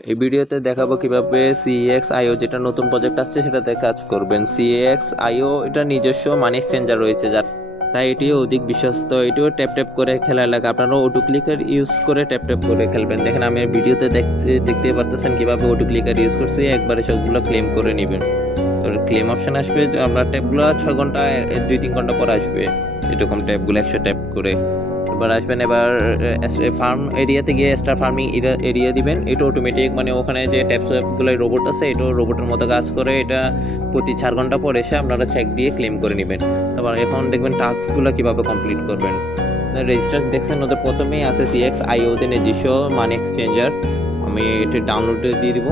এই ভিডিওতে দেখাবো কীভাবে সিএক্স আইও যেটা নতুন প্রজেক্ট আসছে সেটাতে কাজ করবেন। সিএক্স আইও এটা নিজস্ব মানি এক্সচেঞ্জার রয়েছে যার তাই এটিও অধিক বিশ্বস্ত, এটিও ট্যাপ ট্যাপ করে খেলা লাগে। আপনারা অটো ক্লিকার ইউজ করে ট্যাপ ট্যাপ করে খেলবেন। দেখেন আমি ভিডিওতে দেখতে দেখতে পারতেছেন কীভাবে অটো ক্লিকার ইউজ করছি। একবারে সবগুলো ক্লেম করে নেবেন। ক্লেম অপশন আসবে। আপনার ট্যাপগুলো ছয় ঘণ্টা দুই তিন ঘণ্টা পর আসবে। এরকম ট্যাপগুলো একশো ট্যাপ করে। এবার আসবেন, এবার ফার্ম এরিয়াতে গিয়ে স্টার ফার্মিং এরিয়া দিবেন। এটা অটোমেটিক মানে ওখানে যে ট্যাপসগুলো রোবট আছে এটাও রোবটের মতো কাজ করে এটা প্রতি চার ঘণ্টা পর এসে আপনারা চেক দিয়ে ক্লেম করে নেবেন। তারপর এখন দেখবেন টাস্কগুলো কীভাবে কমপ্লিট করবেন। রেজিস্টার দেখছেন, ওদের প্রথমেই আছে সিএক্স আইওতে নিজস্ব মানি এক্সচেঞ্জার আমি এটা ডাউনলোড দিয়ে দিব।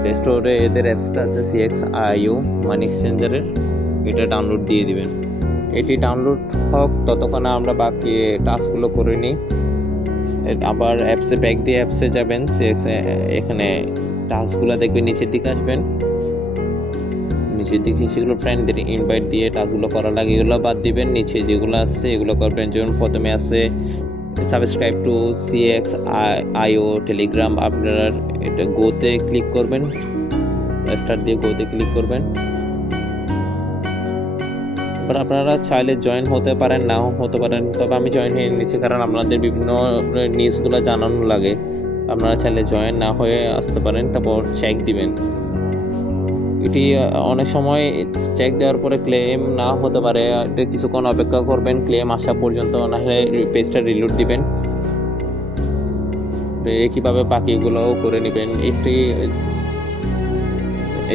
প্লে স্টোরে এদের অ্যাপসটা আছে সিএক্স আইও মানি এক্সচেঞ্জারের এটা ডাউনলোড দিয়ে দিবেন। এটি ডাউনলোড হোক, ততক্ষণে আমরা বাকি টাস্কগুলো করে নিই। আবার অ্যাপসে ব্যাক দিয়ে অ্যাপসে যাবেন সিএক্স এখানে টাস্কগুলো দেখবেন, নিচের দিকে আসবেন। নিচের দিকে সেগুলো ফ্রেন্ডদের ইনভাইট দিয়ে টাস্কগুলো করা লাগে, এগুলো বাদ দিবেন। নিচে যেগুলো আছে এগুলো করবেন। যেমন প্রথমে আছে subscribe to CX IO Telegram আপনারা এটা গোতে ক্লিক করবেন। স্টার্ট দিয়ে গোতে ক্লিক করবেন। এবার আপনারা চাইলে জয়েন হতে পারেন, নাও হতে পারেন। তবে আমি জয়েন হয়ে নিচ্ছি কারণ আপনাদের বিভিন্ন নিউজগুলো জানানো লাগে। আপনারা চাইলে জয়েন না হয়ে আসতে পারেন, তারপর চেক দিবেন। এটি অনেক সময় চেক দেওয়ার পরে ক্লেম না হতে পারে। কিছুক্ষণ অপেক্ষা করবেন ক্লেম আসা পর্যন্ত, না হলে পেজটা রিলোড দিবেন। একইভাবে বাকিগুলোও করে নেবেন? একটি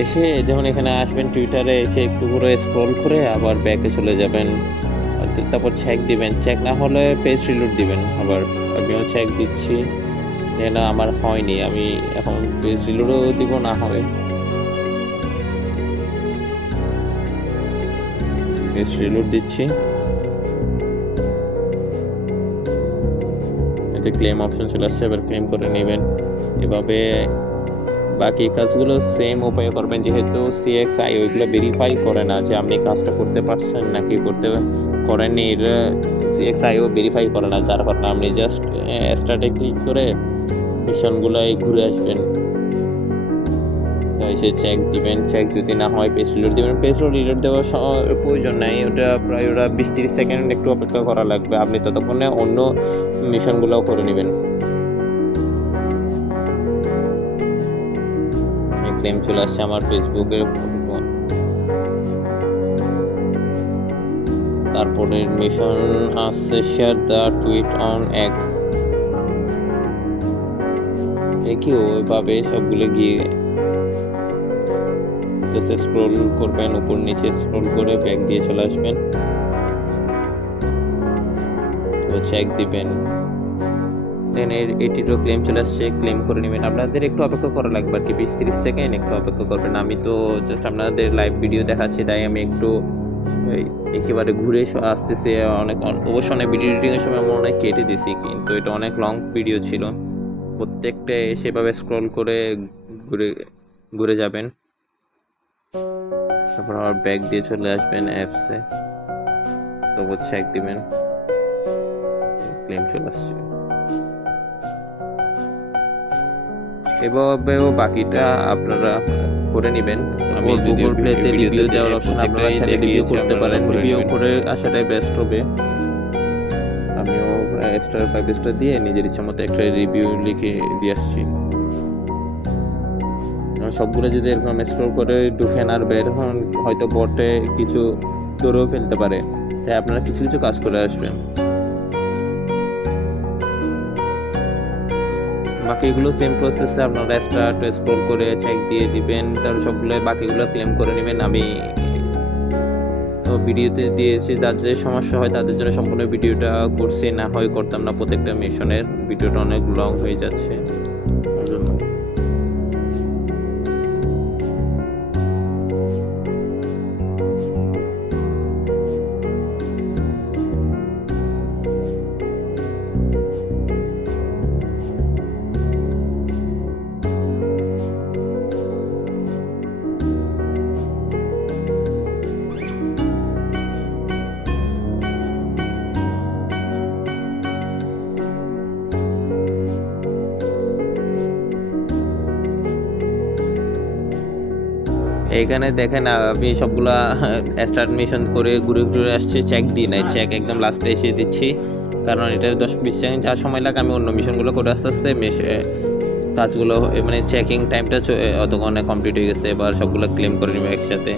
এসে যেমন এখানে আসবেন টুইটারে এসে একটু করে স্ক্রল করে আবার ব্যাকে চলে যাবেন। তারপর চেক দিবেন। চেক না হলে পেজ রিলোড দিবেন আবার। আমিও চেক দিচ্ছি। যে না আমার হয়নি। আমি এখন পেজ রিলোডও দিব না হবে। পেজ রিলোড দিচ্ছি। এতে ক্লেম অপশন চলে আসছে। এবার ক্লেম করে নেবেন। এভাবে বাকি কাজগুলো সেম উপায়ে করবেন। যেহেতু সিএক্স আই ওইগুলো ভেরিফাই করে না যে আপনি কাজটা করতে পারছেন নাকি করতে করেননি সিএক্স আইও ভেরিফাই করে না। যার কারণে আপনি জাস্ট স্টার্টে ক্লিক করে মিশনগুলোয় ঘুরে আসবেন। এসে চেক দিবেন। চেক যদি না হয় পেজ রিলোড দিবেন। পেজ রিলোড দেওয়ার স- প্রয়োজন নাই। ওটা প্রায় ওটা বিশ তিরিশ সেকেন্ড একটু অপেক্ষা করা লাগবে। আপনি ততক্ষণে অন্য মিশনগুলোও করে নেবেন। ক্লেম চলে আসছে আমার ফেসবুকের ফটো তারপরে মিশন আসছে share the tweet on X একই ওইভাবে সবগুলো গিয়ে স্ক্রোল করবেন, উপর নিচে স্ক্রোল করে ব্যাক দিয়ে চলে আসবেন। তো চেক দিবেন। দেন এর এটিরও ক্লেম চলে আসছে ক্লেম করে নেবেন। আপনাদের একটু অপেক্ষা করা লাগবে আর কি, বিশ তিরিশ সেকেন্ড একটু অপেক্ষা করবেন। আমি তো জাস্ট আপনাদের লাইভ ভিডিও দেখাচ্ছি, তাই আমি একটু একেবারে ঘুরে আসতেছে। অনেক অবশ্য অনেক ভিডিও এডিটিংয়ের সময় আমি অনেক কেটে দিছি, কিন্তু এটা অনেক লং ভিডিও ছিল। প্রত্যেকটা সেভাবে স্ক্রল করে ঘুরে ঘুরে যাবেন। তারপর আবার ব্যাগ দিয়ে চলে আসবেন অ্যাপসে তারপর চেক দিবেন। ক্লেম চলে আসছে। এভাবেও বাকিটা আপনারা করে নেবেন। আমি গুগল প্লেতে রিভিউ দেওয়ার অপশন আপনারা চাইলে রিভিউ করতে পারেন। রিভিউ করে আসাটাই বেস্ট হবে। আমিও স্টার ফাইভ স্টার দিয়ে নিজের ইচ্ছা মতো একটা রিভিউ লিখে দিয়ে আসছি। সবগুলো যদি এরকম স্ক্রল করে ঢুকেন আর বের হন হয়তো বটে কিছু ধরেও ফেলতে পারে। তাই আপনারা কিছু কিছু কাজ করে আসবেন। বাকিগুলো সেম প্রসেসে আপনারা স্টার্ট স্ক্রল করে চেক দিয়ে দিবেন, তার সবগুলো বাকিগুলো ক্লেম করে নেবেন। আমি ভিডিওতে দিয়েছি, যার যে সমস্যা হয় তাদের জন্য সম্পূর্ণ ভিডিওটা করছি, না হয় করতাম না প্রত্যেকটা মিশনের ভিডিওটা অনেক লং হয়ে যাচ্ছে। এখানে দেখেন আমি সবগুলা স্টার্ট মিশন করে ঘুরে ঘুরে আসছি চেক দিই নাই চেক একদম লাস্টে এসে দিচ্ছি। কারণ এটা দশ বিশ সেকেন্ড যা সময় লাগে, আমি অন্য মিশনগুলো করে আস্তে আস্তে মেশ কাজগুলো মানে চেকিং টাইমটা অতক্ষণে কমপ্লিট হয়ে গেছে, এবার সবগুলো ক্লেম করে নেবে একসাথে।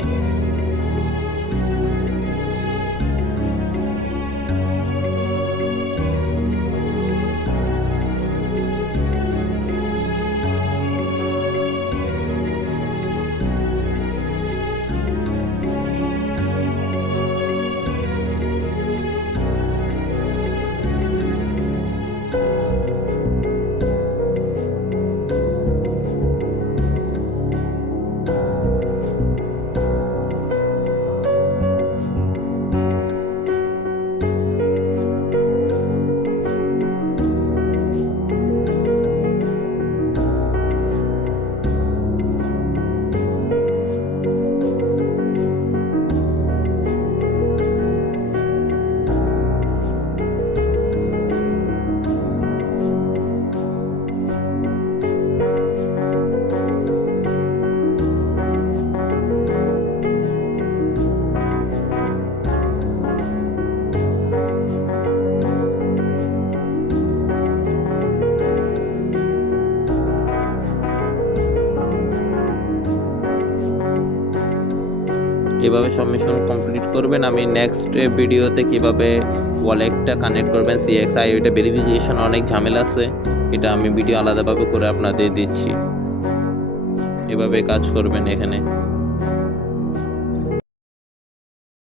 এভাবে সাবমিশন কমপ্লিট করবেন, আমি নেক্সট ভিডিওতে কীভাবে ওয়ালেটটা কানেক্ট করবেন সিএক্সআই ওইটা ভেরিফিকেশন অনেক ঝামেলা আছে, এটা আমি ভিডিও আলাদাভাবে করে আপনাদের দিচ্ছি। এভাবে কাজ করবেন এখানে।